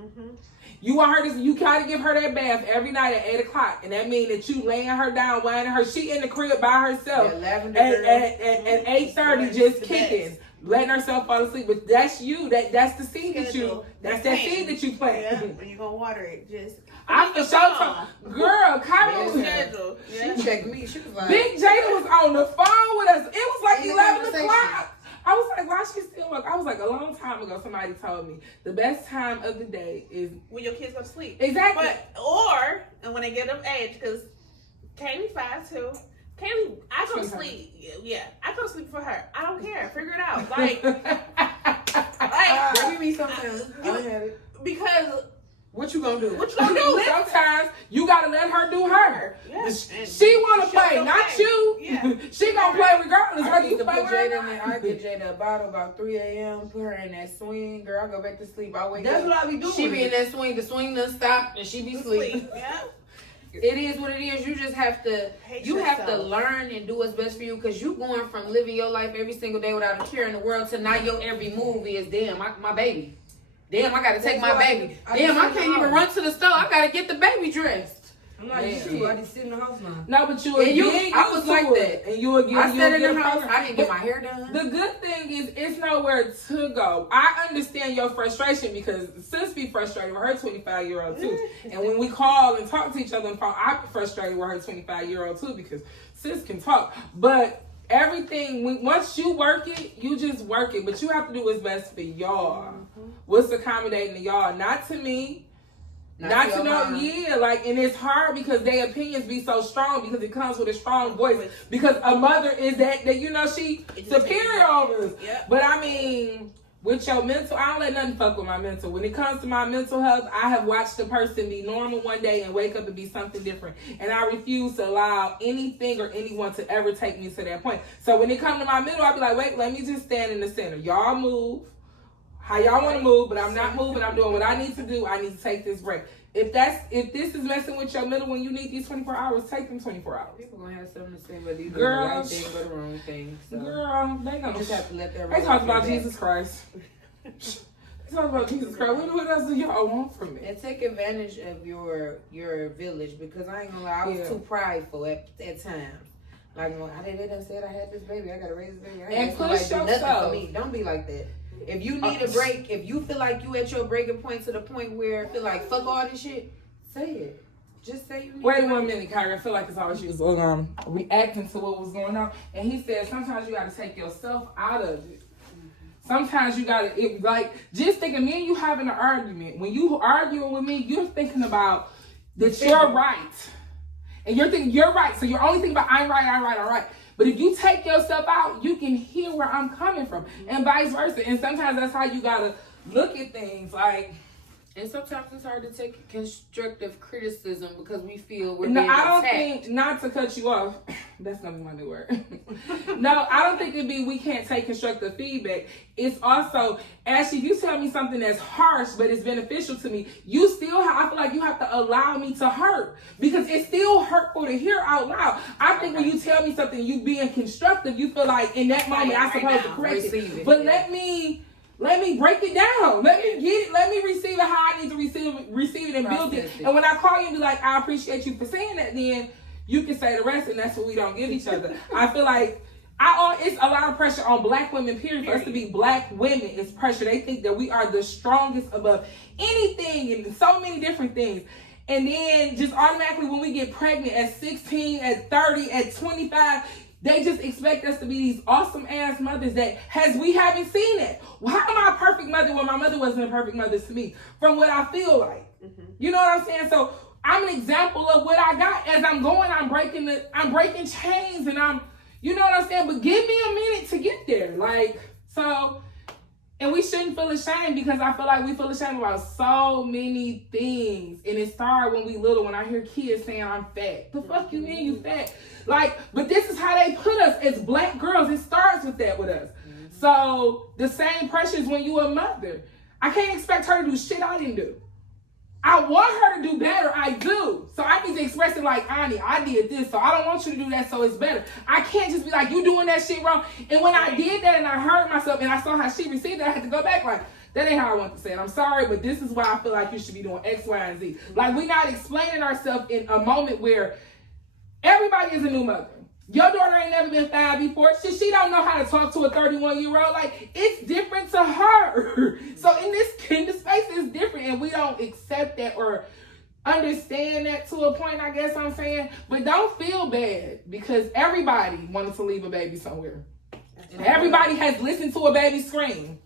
You want her to, you gotta give her that bath every night at 8 o'clock, and that means that you laying her down, whining her. She in the crib by herself at 8:30, just kicking, letting herself fall asleep. But that's you. That's the seed that you. That's that seed that you plant. Yeah, when you gonna water it, just. I for sure, girl, Kyra, She checked me. She was like, Big Jada was on the phone with us. It was like 11 o'clock. I was like, why she still up? I was like, a long time ago, somebody told me the best time of the day is when your kids go to sleep. Exactly. And when they get of age, because Kaylee 5'2". Kaylee, I go to sleep. Yeah, I go to sleep for her. I don't care. Figure it out. Like, give me something. I had it. Because. What you gonna do? What you gonna do? Sometimes you gotta let her do her. Yes. She wanna play, not you. Yeah. She gonna play regardless. I used to put Jada in there. I get Jada a bottle about 3 a.m. Put her in that swing. Girl, I go back to sleep. I wake up. That's what I be doing. She be in that swing. The swing done stop and she be asleep. Yeah. It is what it is. You just have to. Hate You have to yourself. learn and do what's best for you, because you going from living your life every single day without a care in the world to now your every move is damn my baby. Damn, I gotta take my baby. Damn, I can't even run to the store. I gotta get the baby dressed. I'm like, shit, I just sit in the house now. No, but you And again, I was like that. and you again, I sat in the house. pregnant. I didn't get my hair done. The good thing is it's nowhere to go. I understand your frustration because sis be frustrated with her 25-year-old too. And when we call and talk to each other on the phone, I be frustrated with her 25-year-old too because sis can talk. But everything, once you work it, you just work it. But you have to do what's best for y'all. What's accommodating to y'all, not to me. Not to know, yeah, like, and it's hard because their opinions be so strong because it comes with a strong voice. Because a mother is that you know, she superior over us. Yep. But I mean, with your mental, I don't let nothing fuck with my mental. When it comes to my mental health, I have watched a person be normal one day and wake up and be something different. And I refuse to allow anything or anyone to ever take me to that point. So when it comes to my mental, I be like, wait, let me just stand in the center. Y'all move how y'all want to move, but I'm not moving. I'm doing what I need to do. I need to take this break. If this is messing with your middle when you need these 24 hours, take them 24 hours. People gonna have something to say whether you do Girl, the right thing or the wrong thing. So Girl, they you gonna just have to let that. They talk about Jesus Christ. They talk about Jesus Christ. What else do y'all want from me? And take advantage of your village, because I ain't gonna lie, I was too prideful at times. Like, they done said I had this baby, I gotta raise this baby. I And ain't push do nothing yourself. for me. Don't be like that. If you need a break, if you feel like you at your breaking point to the point where feel like fuck all this shit, say it. Just say you need Wait a 1 break. minute, Kyrie. I feel like it's always you reacting to what was going on. And he said sometimes you gotta take yourself out of it. Sometimes you gotta just thinking me and you having an argument. When you arguing with me, you're thinking about that you're right. And you're thinking you're right. So you're only thinking about I'm right. But if you take yourself out, you can hear where I'm coming from, and vice versa. And sometimes that's how you gotta look at things. Like, And sometimes it's hard to take constructive criticism because we feel we're no, being I don't attacked. think, not to cut you off, that's gonna be my new word. No, I don't think it'd be we can't take constructive feedback. It's also, Ashley, if you tell me something that's harsh but it's beneficial to me, you still I feel like you have to allow me to hurt because it's still hurtful to hear out loud. I think when you tell me something, you being constructive, you feel like in that moment I'm supposed to correct it. But let me break it down. Let me get it. Let me receive it how I need to receive it and build it. And when I call you and be like, I appreciate you for saying that, then you can say the rest, and that's what we don't give each other. I feel like it's a lot of pressure on black women, period. For us to be black women, it's pressure. They think that we are the strongest above anything and so many different things. And then just automatically when we get pregnant at 16, at 30, at 25, they just expect us to be these awesome ass mothers that we haven't seen it. Well, how am I a perfect mother when my mother wasn't a perfect mother to me? From what I feel like. You know what I'm saying? So I'm an example of what I got as I'm going. I'm breaking chains and you know what I'm saying? But give me a minute to get there. And we shouldn't feel ashamed because I feel like we feel ashamed about so many things. And it started when we little, when I hear kids saying I'm fat. The fuck you mean you fat? But this is how they put us as black girls. It starts with that with us. So the same pressures when you a mother. I can't expect her to do shit I didn't do. I want her to do better. I do. So I need to express it like, Annie, I did this, so I don't want you to do that, so it's better. I can't just be like, you doing that shit wrong. And when I did that and I heard myself and I saw how she received it, I had to go back like, that ain't how I want to say it. I'm sorry, but this is why I feel like you should be doing X, Y, and Z. Like, we're not explaining ourselves in a moment where everybody is a new mother. Your daughter ain't never been 5 before. She don't know how to talk to a 31-year-old. Like, it's different to her. So in this space, it's different, and we don't accept that or understand that to a point, I guess I'm saying. But don't feel bad because everybody wanted to leave a baby somewhere. Everybody has listened to a baby scream.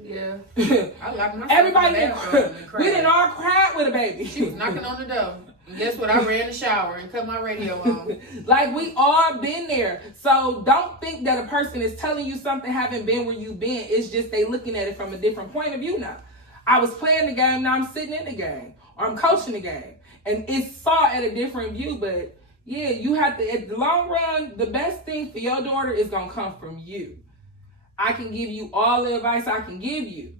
Yeah. I locked myself Everybody, in the bathroom and cried. we didn't all cry with a baby. She was knocking on the door. And guess what? I ran in the shower and cut my radio on. Like, we all been there. So don't think that a person is telling you something haven't been where you've been. It's just they looking at it from a different point of view now. I was playing the game, now I'm sitting in the game. Or I'm coaching the game. And it's saw at a different view, but yeah, you have to, at the long run, the best thing for your daughter is going to come from you. I can give you all the advice I can give you.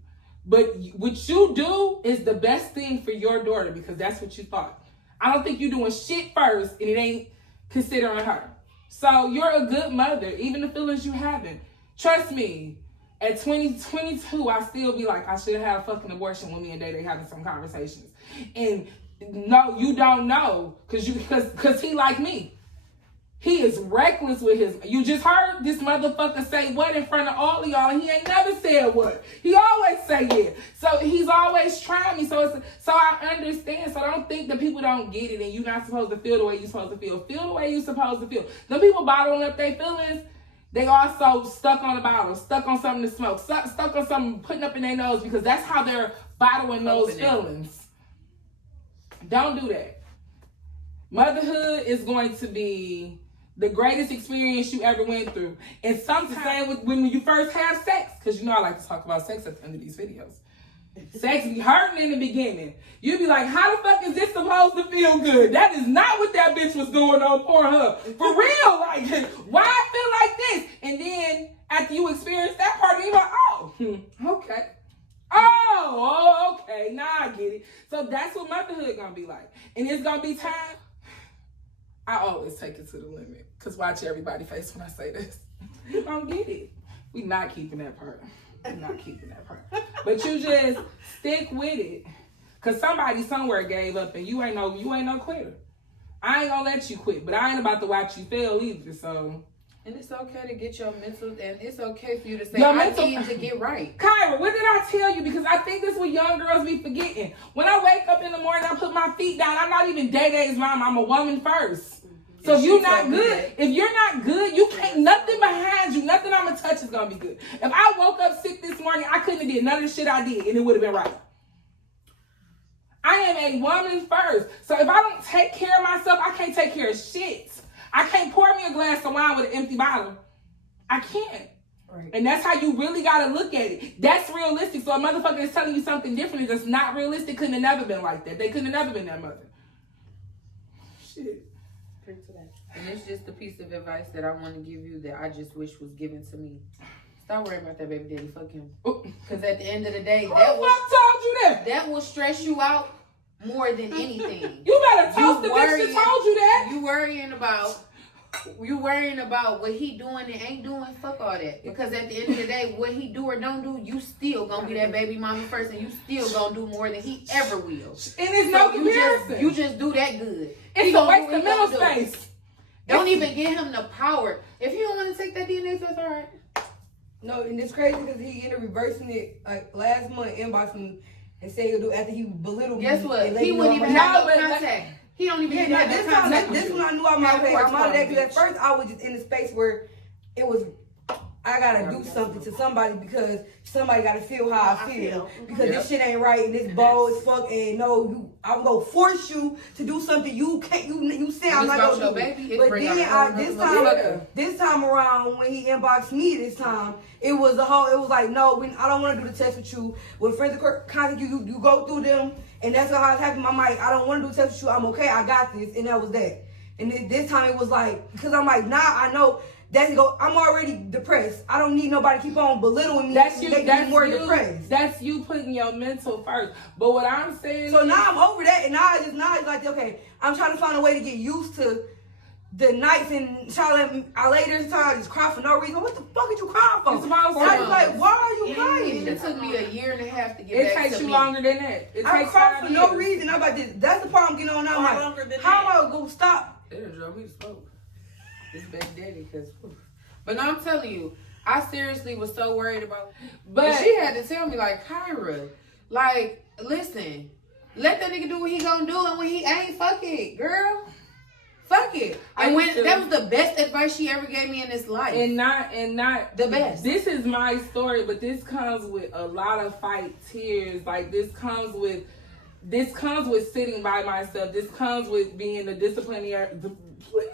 But what you do is the best thing for your daughter because that's what you thought. I don't think you're doing shit first and it ain't considering her. So you're a good mother, even the feelings you having. Trust me, at 2022, I still be like, I should have had a fucking abortion when me and Day having some conversations. And no, you don't know, cause he like me. He is reckless with his. You just heard this motherfucker say what in front of all of y'all, and he ain't never said what. He always say yeah. So he's always trying me. So I understand. So don't think that people don't get it, and you're not supposed to feel the way you're supposed to feel. Feel the way you're supposed to feel. The people bottling up their feelings, they also stuck on a bottle, stuck on something to smoke, stuck on something putting up in their nose because that's how they're bottling those feelings. Don't do that. Motherhood is going to be the greatest experience you ever went through. And sometimes when you first have sex, because you know I like to talk about sex at the end of these videos. Sex be hurting in the beginning. You be like, how the fuck is this supposed to feel good? That is not what that bitch was doing on Pornhub. For real, like, why I feel like this? And then after you experience that part, you're like, oh, okay. Oh, okay, now I get it. So that's what motherhood gonna be like. And it's gonna be time. I always take it to the limit. Cause watch everybody face when I say this. You gonna get it. We not keeping that part. We're not keeping that part. But you just stick with it. Cause somebody somewhere gave up and you ain't no quitter. I ain't gonna let you quit, but I ain't about to watch you fail either, so. And it's okay to get your mental, and it's okay for you to say, I need to get right. Kyra, what did I tell you? Because I think this is what young girls be forgetting. When I wake up in the morning, I put my feet down. I'm not even Day-Day's mom. I'm a woman first. So if you're not good, you can't, nothing behind you, nothing I'm gonna touch is gonna be good. If I woke up sick this morning, I couldn't have did none of the shit I did, and it would have been right. I am a woman first. So if I don't take care of myself, I can't take care of shit. I can't pour me a glass of wine with an empty bottle. I can't. Right. And that's how you really gotta look at it. That's realistic. So a motherfucker is telling you something different that's not realistic couldn't have never been like that. They couldn't have never been that mother. Shit. And it's just a piece of advice that I want to give you that I just wish was given to me. Stop worrying about that baby daddy. Fuck him. Because at the end of the day, that will stress you out more than anything. You better toast the bitch that told you that. You worrying about what he doing and ain't doing. Fuck all that. Because at the end of the day, what he do or don't do, you still gonna be that baby mama first, and you still gonna do more than he ever will. And it's no comparison. You just do that good. It's a waste of mental space. Don't even give him the power. If you don't want to take that DNA test, all right. No, and it's crazy because he ended up reversing it like last month, inboxing and saying he'll do after he belittled me. Guess what? He wouldn't even have no contact. He don't even have that contact. This one I knew I'm out of that because at first I was just in a space where it was, I gotta do something to somebody because somebody gotta feel how I feel. Because this shit ain't right and it's bold as fuck and I'm gonna force you to do something you can't, you say I'm not gonna do it. But then this time around when he inboxed me this time, it was like, no, I don't want to do the test with you. When friends contact you go through them and that's how it's happening. I'm like, I don't want to do the test with you. I'm okay. I got this. And that was that. And then this time it was like, because I'm like, nah, I know. I'm already depressed. I don't need nobody to keep on belittling me. That's depressed. That's you putting your mental first. But what I'm saying so now I'm over that, and now it's like, okay, I'm trying to find a way to get used to the nights and I lay there time just cry for no reason. What the fuck did you cry for? I was like, why are you crying? It took me a year and a half to get back to me. It takes you longer than that. I cry for no reason. I'm like, that's the part I'm getting on now. I'm like, how am I gonna stop? They done drove me to smoke. This baby daddy, but no, I'm telling you, I seriously was so worried about. But she had to tell me, like, Kyra, like, listen, let that nigga do what he gonna do, and when he ain't, fuck it, girl, fuck it. And that was the best advice she ever gave me in this life, and not the best. This is my story, but this comes with a lot of fight, tears. Like this comes with sitting by myself. This comes with being the disciplinary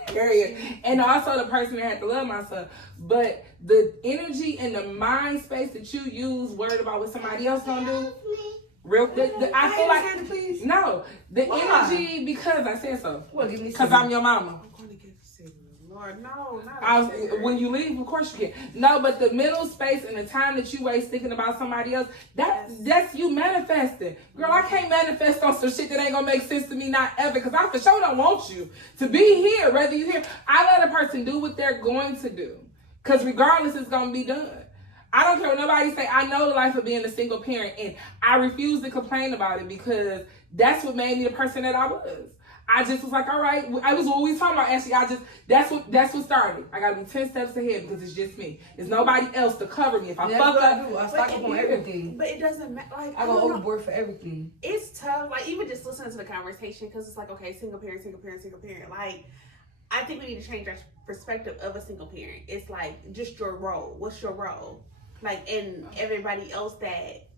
area, and also the person that had to love myself. But the energy and the mind space that you use, worried about what somebody else gonna do, I feel like the energy because I said so. Because I'm your mama. Lord, no, not when you leave, of course you can. No, but the mental space and the time that you waste thinking about somebody else, that's you manifesting. Girl, I can't manifest on some shit that ain't gonna make sense to me, not ever, because I for sure don't want you to be here, whether you here. I let a person do what they're going to do, because regardless, it's gonna be done. I don't care what nobody say. I know the life of being a single parent, and I refuse to complain about it because that's what made me the person that I was. I just was like, all right. I was what we was talking about, Ashley. That's what started. I gotta be 10 steps ahead because it's just me. There's nobody else to cover me. If I fuck up, I do. I stock up on everything. But it doesn't matter. Like, I go overboard for everything. It's tough. Like, even just listening to the conversation, because it's like, okay, single parent. Like, I think we need to change our perspective of a single parent. It's like just your role. What's your role? Like, and everybody else that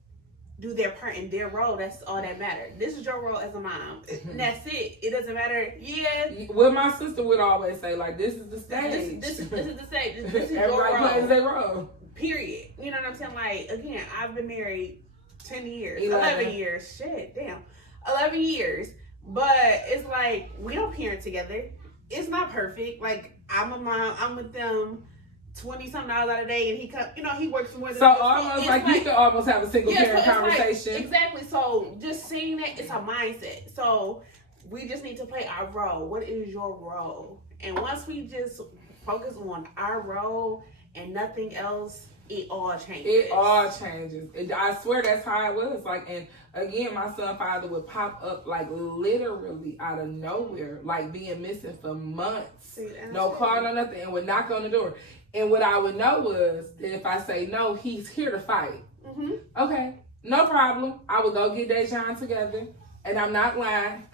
do their part in their role, that's all that matters. This is your role as a mom. And that's it. It doesn't matter. Yeah. Well, my sister would always say, like, this is the stage. This is the stage. This is your Everybody role. plays their role. Period. You know what I'm saying? Like, again, I've been married 10 years. 11. 11 years. Shit, damn. 11 years. But it's like, we don't parent together. It's not perfect. Like, I'm a mom. I'm with them 20-something hours out of the day, and he works more than So almost like you can almost have a single parent conversation. Like, exactly. So just seeing that, it's a mindset. So we just need to play our role. What is your role? And once we just focus on our role and nothing else, it all changes. It all changes. I swear that's how it was. Like, and again, my son father would pop up like literally out of nowhere, like being missing for months. No call, no nothing, and would knock on the door. And what I would know was that if I say no, he's here to fight. Mm-hmm. Okay, no problem. I would go get Dejan together. And I'm not lying.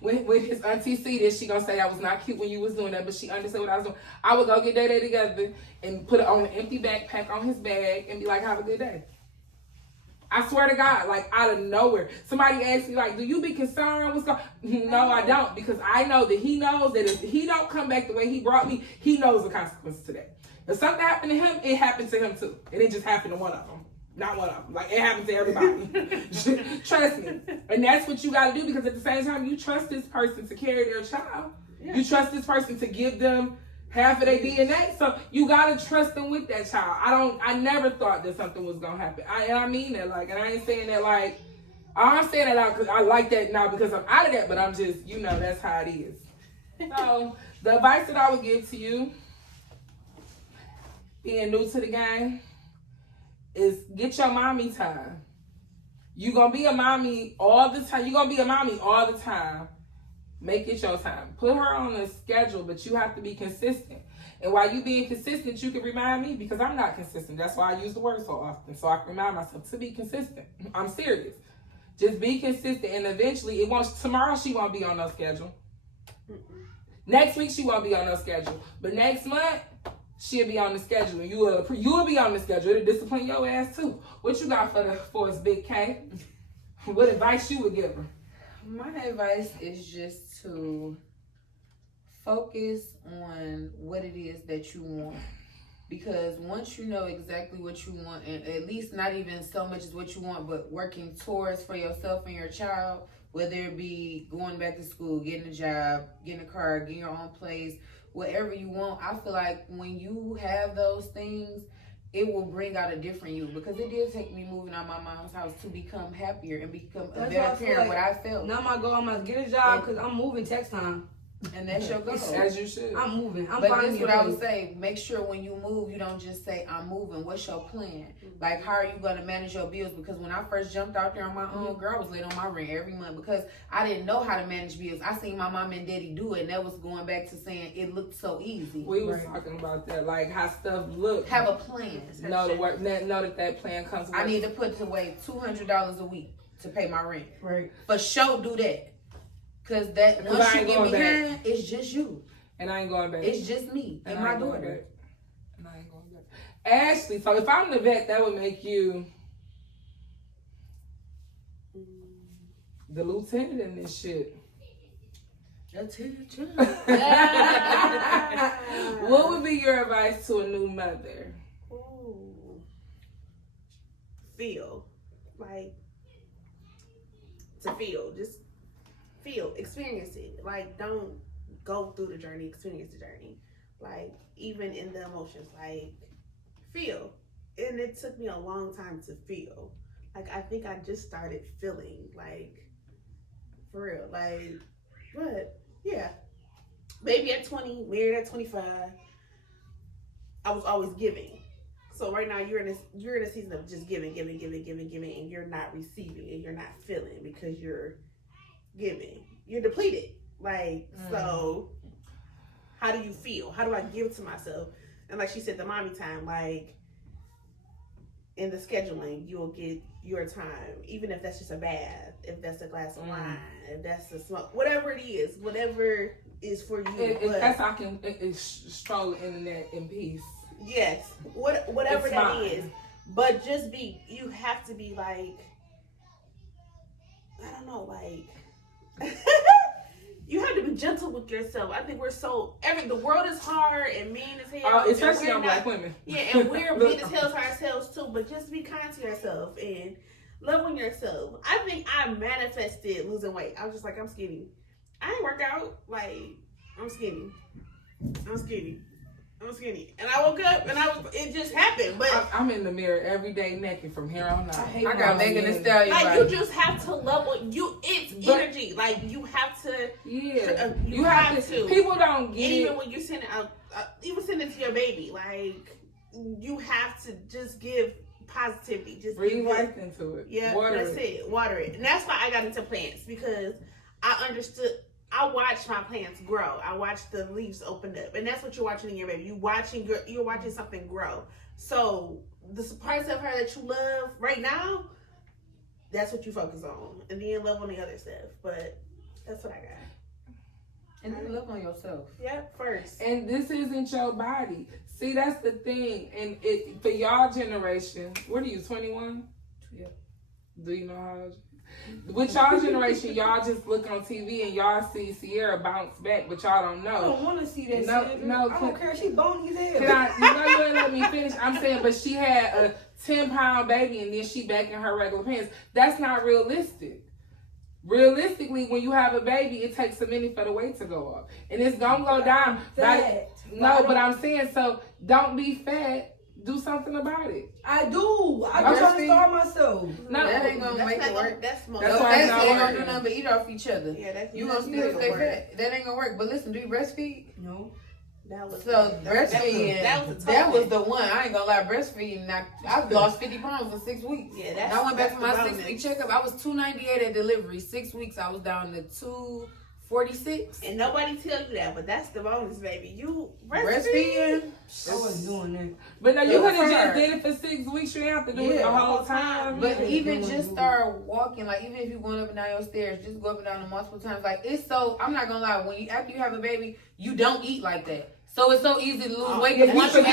when his auntie see this, she gonna say I was not cute when you was doing that, but she understood what I was doing. I would go get Day together and put it on an empty backpack on his bag and be like, have a good day. I swear to God, like out of nowhere. Somebody asked me, like, do you be concerned? What's going on? No, I don't, because I know that he knows that if he don't come back the way he brought me, he knows the consequences to that. If something happened to him, it happened to him too. And it just happened to one of them. Not one of them. Like, it happened to everybody. Trust me. And that's what you got to do, because at the same time, you trust this person to carry their child. Yeah. You trust this person to give them half of their DNA. So you got to trust them with that child. I never thought that something was going to happen. And I mean that, like, and I ain't saying that, like, I'm saying that out because I like that now because I'm out of that, but I'm just, that's how it is. So the advice that I would give to you, being new to the game, is get your mommy time. You're going to be a mommy all the time. You're going to be a mommy all the time. Make it your time. Put her on a schedule, but you have to be consistent. And while you being consistent, you can remind me, because I'm not consistent. That's why I use the word so often, so I can remind myself to be consistent. I'm serious. Just be consistent, and eventually, tomorrow she won't be on no schedule. Next week she won't be on no schedule. But next month, she'll be on the schedule, and you will be on the schedule. It'll discipline your ass too. What you got for us, Big K? What advice you would give her? My advice is just to focus on what it is that you want. Because once you know exactly what you want, and at least not even so much as what you want, but working towards for yourself and your child, whether it be going back to school, getting a job, getting a car, getting your own place, whatever you want, I feel like when you have those things, it will bring out a different you. Because it did take me moving out my mom's house to become happier and become a better parent. What I felt. Now my goal, I'm gonna get a job because I'm moving text time. And that's your goal. As you should. I'm moving. But that's what I would say. Make sure when you move, you don't just say, I'm moving. What's your plan? Like, how are you going to manage your bills? Because when I first jumped out there on my own, girl, I was late on my rent every month because I didn't know how to manage bills. I seen my mom and daddy do it, and that was going back to saying it looked so easy. We was talking about that, like how stuff look. Have a plan. Know that plan comes with. I need to put away $200 a week to pay my rent. Right. For sure, do that. Cause once you get behind, it's just you. And I ain't going back. It's just me and my daughter. And I ain't going back. Ashley, so if I'm the vet, that would make you the lieutenant in this shit. What would be your advice to a new mother? Ooh. Feel. Like, to feel. Just feel, experience it. Like, don't go through the journey, experience the journey. Like, even in the emotions, like, feel. And it took me a long time to feel. Like, I think I just started feeling, like, for real. Like, but, yeah. Baby at 20, married at 25. I was always giving. So right now you're in a season of just giving, and you're not receiving and you're not feeling because you're giving. You're depleted. Like, so how do you feel? How do I give to myself? And like she said, the mommy time, like in the scheduling, you'll get your time, even if that's just a bath, if that's a glass of wine, if that's a smoke, whatever it is for you. That's how I can stroll the internet in peace. Yes, whatever It's that mine. is. But you have to be like, I don't know, like, you have to be gentle with yourself. I think the world is hard and mean as hell. Especially on black women. Yeah, and we're mean as hell to ourselves too, but just be kind to yourself and love on yourself. I think I manifested losing weight. I was just like, I'm skinny. I didn't work out. Like, I'm skinny. And I woke up and it just happened. But I'm in the mirror every day naked from here on out. I got Megan Thee Stallion. like, you just have to love what you. It's energy. Like, you have to. Yeah, You have to. People don't get And it. even when you send it out, even send it to your baby. Like, you have to just give positivity. Just Breathe give life into it. Yeah, Water that's it. Water it. And that's why I got into plants, because I understood. I watched my plants grow. I watched the leaves open up, and that's what you're watching in your baby. You're watching something grow. So the parts of her that you love right now, that's what you focus on, and then love on the other stuff. But that's what I got. And then love on yourself. Yep, first. And this isn't your body. See, that's the thing. And for y'all generation, what are you, 21? Yeah. Do you know how old you? With y'all generation, y'all just look on TV and y'all see Sierra bounce back, but y'all don't I know. don't want to see that. No, Sandra. no, I don't care. She bony as hell. You ain't let me finish. I'm saying, but she had a 10-pound baby and then she back in her regular pants. That's not realistic. Realistically, when you have a baby, it takes a minute for the weight to go up. And it's going to go down. No, but I'm saying, so don't be fat. Do something about it. I do. I'm trying to starve myself. No, that ain't gonna make it work. That's why That's it's why not ain't gonna working. do nothing but eat off each other. Yeah, You gonna still stay fat. That ain't gonna work. But listen, do you breastfeed? No. So breastfeeding, that was the one. I ain't gonna lie, breastfeeding. I lost 50 pounds in 6 weeks. Yeah, and I went back for my 6-week checkup. I was 298 at delivery. 6 weeks, I was down to 246. And nobody tells you that, but that's the bonus, baby. You Breastfeeding. I wasn't doing that. But no, you It could was have just hard. did it for 6 weeks. You didn't have to do it the whole time. But even just start walking, like even if you're going up and down your stairs, just go up and down them multiple times. Like it's so, I'm not gonna lie, after you have a baby, you don't eat like that. So it's so easy to lose weight because once you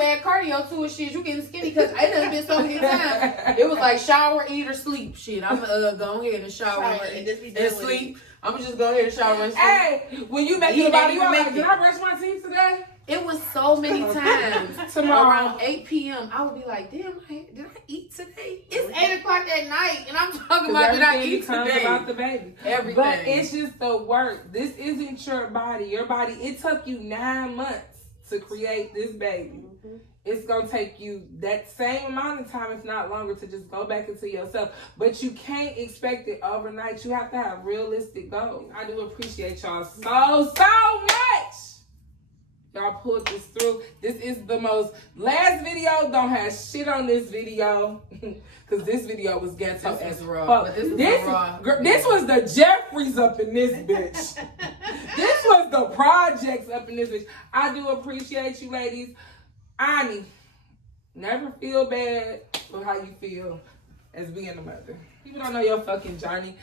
add cardio to it, shit, you getting skinny. Because it done been so many times. It was like shower, eat, or sleep. Shit, I'm gonna go ahead and shower and sleep. I'm just go ahead and shower and sleep. Hey, when you make your body, you like, did I brush my teeth today? It was so many times. Tomorrow. Around 8 p.m., I would be like, damn, did I eat today? It's 8 o'clock at night, and I'm talking about did I eat today? About the baby. Everything. But it's just the work. This isn't your body. Your body, it took you 9 months to create this baby. Mm-hmm. It's going to take you that same amount of time, if not longer, to just go back into yourself. But you can't expect it overnight. You have to have realistic goals. I do appreciate y'all so much. Y'all pulled this through. This is the most. Last video don't have shit on this video. Because this video was ghetto as raw. fuck. This was the Jeffries up in this bitch. This was the projects up in this bitch. I do appreciate you ladies. Ani, never feel bad for how you feel as being a mother. People don't know your fucking journey.